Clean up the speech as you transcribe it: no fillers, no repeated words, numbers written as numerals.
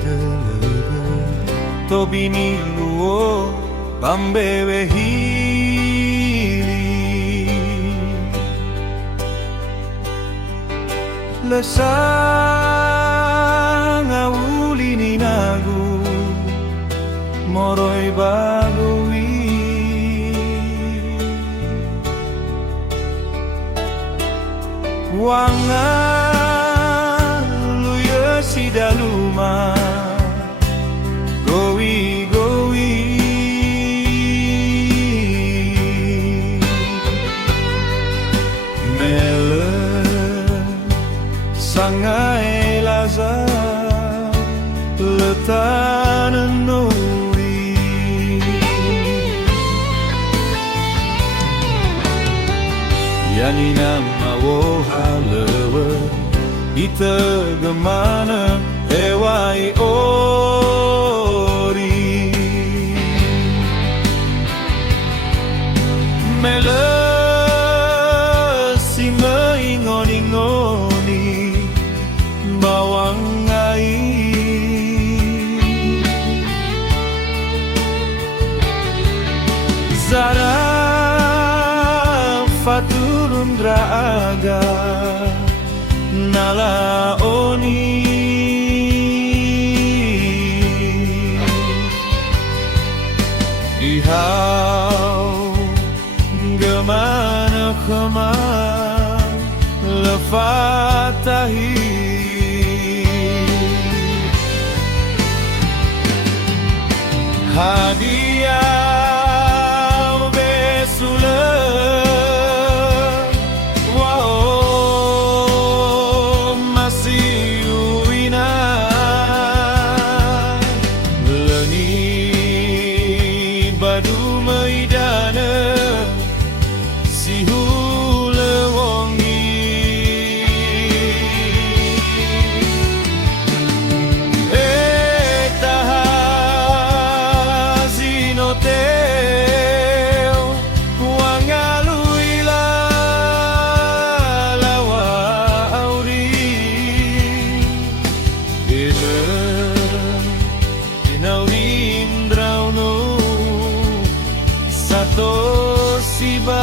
Olögö-logö Tobini luo Pambewe hili Lesang awuli ni nagu Moroi bagui Wanga luya sidaluma Gowi gowi Mele sangai laza Letanen nuri Yani nama wohalewe Ita gemana ewai ori Mele si meingoni-ngoni bawang ai Zara faturun draga nala oni Ihau gemana khama lefatahi hadiah besule wow masih uina leni badu meidana si hule wongi teu wangaluila lawa auri ina inaurin drauno sato siba